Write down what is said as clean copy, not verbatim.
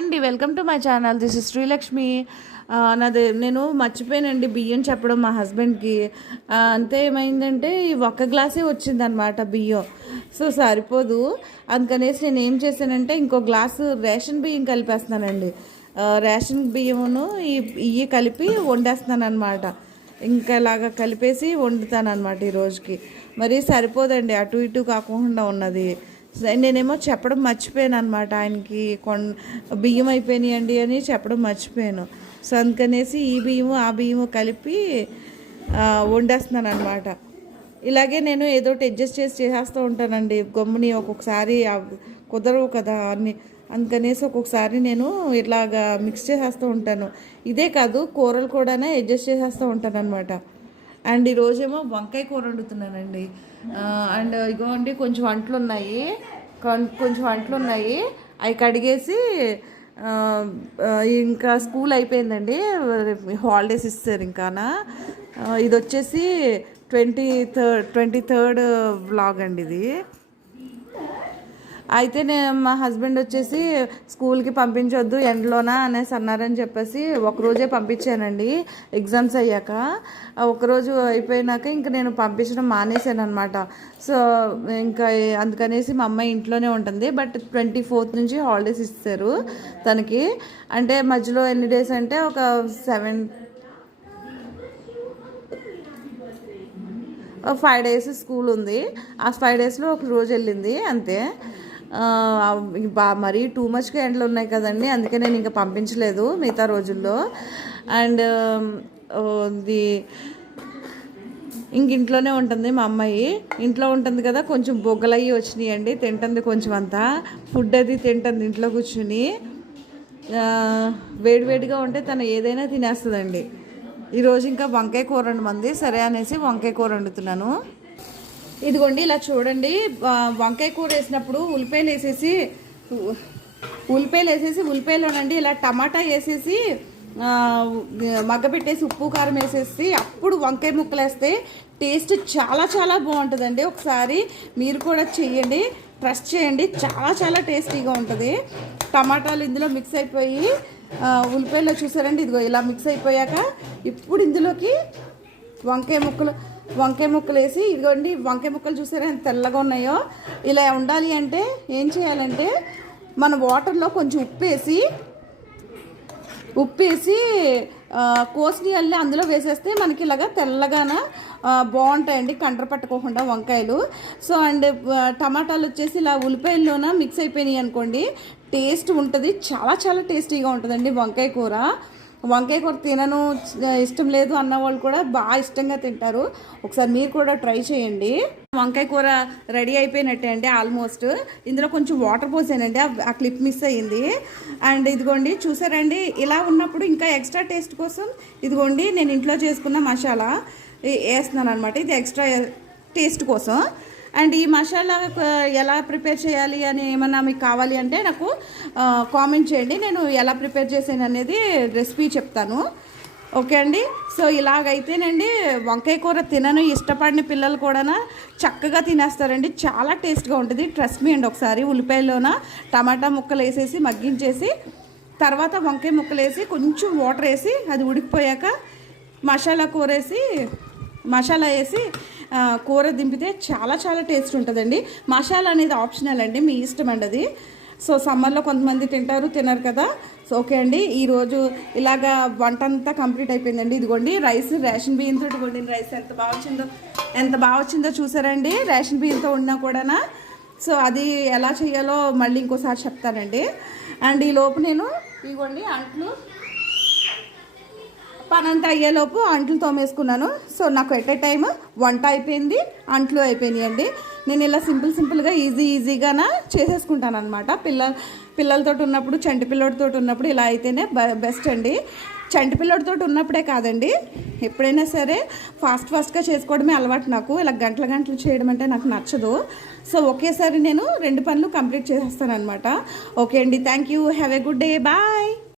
అండి welcome to my channel. This is Srilakshmi. నాది నేను మర్చిపోయానండి బియ్యం చెప్పడం మా హస్బెండ్కి. అంతే ఏమైందంటే ఒక్క గ్లాసే వచ్చిందనమాట బియ్యం. సో సరిపోదు, అందుకనేసి నేను ఏం చేశానంటే ఇంకో గ్లాసు రేషన్ బియ్యం కలిపేస్తున్నానండి. రేషన్ బియ్యమును ఇవి కలిపి వండేస్తున్నాను అనమాట. ఇంకా ఇలాగ కలిపేసి వండుతాను అనమాట ఈ రోజుకి. మరి సరిపోదండి, అటు ఇటు కాకుండా ఉన్నది. నేనేమో చెప్పడం మర్చిపోయాను అనమాట ఆయనకి. బియ్యం అయిపోయినాయండి అని చెప్పడం మర్చిపోయాను. సో అందుకనేసి ఈ బియ్యము ఆ బియ్యము కలిపి వండేస్తున్నాను అనమాట. ఇలాగే నేను ఏదో అడ్జస్ట్ చేసేస్తూ ఉంటానండి. గమ్ముని ఒక్కొక్కసారి కుదరవు కదా అన్ని, అందుకనేసి ఒక్కొక్కసారి నేను ఇట్లాగా మిక్స్ చేసేస్తూ ఉంటాను. ఇదే కాదు, కూరలు కూడా అడ్జస్ట్ చేసేస్తూ ఉంటాను అనమాట. అండ్ ఈరోజేమో వంకాయ కూర వండుతున్నానండి. అండ్ ఇగో అండి కొంచెం వంటలు ఉన్నాయి, అవి కడిగేసి ఇంకా స్కూల్ అయిపోయిందండి, హాలిడేస్ ఇస్తారు ఇంకానా. ఇది వచ్చేసి 23rd వ్లాగ్ అండి ఇది. అయితే మా హస్బెండ్ వచ్చేసి స్కూల్కి పంపించొద్దు ఎండలోనా అనేసి అన్నారని చెప్పేసి ఒకరోజే పంపించానండి. ఎగ్జామ్స్ అయ్యాక ఒకరోజు అయిపోయినాక ఇంక నేను పంపించడం మానేశాను అనమాట. సో ఇంకా అందుకనేసి మా అమ్మాయి ఇంట్లోనే ఉంటుంది. బట్ 24th నుంచి హాలిడేస్ ఇస్తారు తనకి. అంటే మధ్యలో ఎన్ని డేస్ అంటే ఒక 5 days స్కూల్ ఉంది. ఆ 5 daysలో ఒక రోజు వెళ్ళింది అంతే. మరీ టూ మచ్గా ఎండలు ఉన్నాయి కదండి, అందుకే నేను ఇంకా పంపించలేదు మిగతా రోజుల్లో. అండ్ ఇంక ఇంట్లోనే ఉంటుంది మా అమ్మాయి. ఇంట్లో ఉంటుంది కదా, కొంచెం బొగ్గలయ్యి వచ్చినాయండి. తింటుంది కొంచెం అంతా ఫుడ్ అది తింటుంది ఇంట్లో కూర్చుని. వేడివేడిగా ఉంటే తను ఏదైనా తినేస్తుందండి. ఈరోజు ఇంకా వంకాయ కూర వండమంది, సరే అనేసి వంకాయ కూర వండుతున్నాను. ఇదిగోండి ఇలా చూడండి, వంకాయ కూర వేసినప్పుడు ఉల్లిపాయలు వేసేసి ఉల్లిపాయలోనండి ఇలా టమాటా వేసేసి మగ్గపెట్టేసి ఉప్పు కారం వేసేసి అప్పుడు వంకాయ ముక్కలు వేస్తే టేస్ట్ చాలా చాలా బాగుంటుందండి. ఒకసారి మీరు కూడా చెయ్యండి, ట్రస్ట్ చేయండి, చాలా చాలా టేస్టీగా ఉంటుంది. టమాటాలు ఇందులో మిక్స్ అయిపోయి ఉల్లిపాయలో చూసారండి, ఇదిగో ఇలా మిక్స్ అయిపోయాక ఇప్పుడు ఇందులోకి వంకాయ ముక్కలు వేసి, ఇదిగోండి వంకాయ ముక్కలు చూసారా ఎంత తెల్లగా ఉన్నాయో. ఇలా ఉండాలి అంటే ఏం చేయాలంటే మన వాటర్లో కొంచెం ఉప్పేసి కోసిని అల్లి అందులో వేసేస్తే మనకి ఇలాగా తెల్లగాన బాగుంటాయండి, కండ్ర పట్టుకోకుండా వంకాయలు. సో అండ్ టమాటాలు వచ్చేసి ఇలా ఉల్లిపాయల్లోన మిక్స్ అయిపోయినాయి అనుకోండి, టేస్ట్ ఉంటుంది, చాలా చాలా టేస్టీగా ఉంటుందండి వంకాయ కూర. వంకాయ కూర తినను ఇష్టం లేదు అన్న వాళ్ళు కూడా బాగా ఇష్టంగా తింటారు. ఒకసారి మీరు కూడా ట్రై చేయండి. వంకాయ కూర రెడీ అయిపోయినట్టే అండి ఆల్మోస్ట్. ఇందులో కొంచెం వాటర్ పోసానండి, ఆ క్లిప్ మిస్ అయ్యింది. అండ్ ఇదిగోండి చూసారండి, ఇలా ఉన్నప్పుడు ఇంకా ఎక్స్ట్రా టేస్ట్ కోసం ఇదిగోండి నేను ఇంట్లో చేసుకున్న మసాలా వేస్తున్నాను అనమాట. ఇది ఎక్స్ట్రా టేస్ట్ కోసం. అండ్ ఈ మసాలా ఎలా ప్రిపేర్ చేయాలి అని ఏమన్నా మీకు కావాలి అంటే నాకు కామెంట్ చేయండి, నేను ఎలా ప్రిపేర్ చేసాను అనేది రెసిపీ చెప్తాను. ఓకే అండి. సో ఇలాగైతేనండి వంకాయ కూర తినను ఇష్టపడిన పిల్లలు కూడా చక్కగా తినేస్తారండి, చాలా టేస్ట్గా ఉంటుంది. ట్రస్ట్ మీ అండి. ఒకసారి ఉల్లిపాయలోన టమాటా ముక్కలు వేసేసి మగ్గించేసి తర్వాత వంకాయ ముక్కలు వేసి కొంచెం వాటర్ వేసి అది ఉడికిపోయాక మసాలా వేసి కూర దింపితే చాలా చాలా టేస్ట్ ఉంటుందండి. మసాలా అనేది ఆప్షనల్ అండి, మీ ఇష్టం అండి అది. సో సమ్మర్లో కొంతమంది తింటారు, తినరు కదా. సో ఓకే అండి, ఈరోజు ఇలాగా వంట అంతా కంప్లీట్ అయిపోయిందండి. ఇదిగోండి రైస్ రేషన్ బియ్యంతో, ఇదిగోండి రైస్ ఎంత బాగా వచ్చిందో చూసారండి, రేషన్ బియ్యంతో ఉన్నా కూడా. సో అది ఎలా చేయాలో మళ్ళీ ఇంకోసారి చెప్తానండి. అండ్ ఈ లోపు నేను ఇదిగోండి పనంతా అయ్యేలోపు అంట్లు తోమేసుకున్నాను. సో నాకు ఎట్ ఏ టైమ్ వంట అయిపోయింది, అంట్లు అయిపోయినాయండి. నేను ఇలా సింపుల్గా ఈజీగా చేసేసుకుంటాను అనమాట. పిల్లలతో ఉన్నప్పుడు, చంటి పిల్లడితో ఉన్నప్పుడు ఇలా అయితేనే బెస్ట్ అండి. చంటి పిల్లడితో ఉన్నప్పుడే కాదండి, ఎప్పుడైనా సరే ఫాస్ట్గా చేసుకోవడమే అలవాటు నాకు. ఇలా గంటలు చేయడం అంటే నాకు నచ్చదు. సో ఒకేసారి నేను 2 పనులు కంప్లీట్ చేసేస్తాను అనమాట. ఓకే అండి, thank you, have a good day, bye.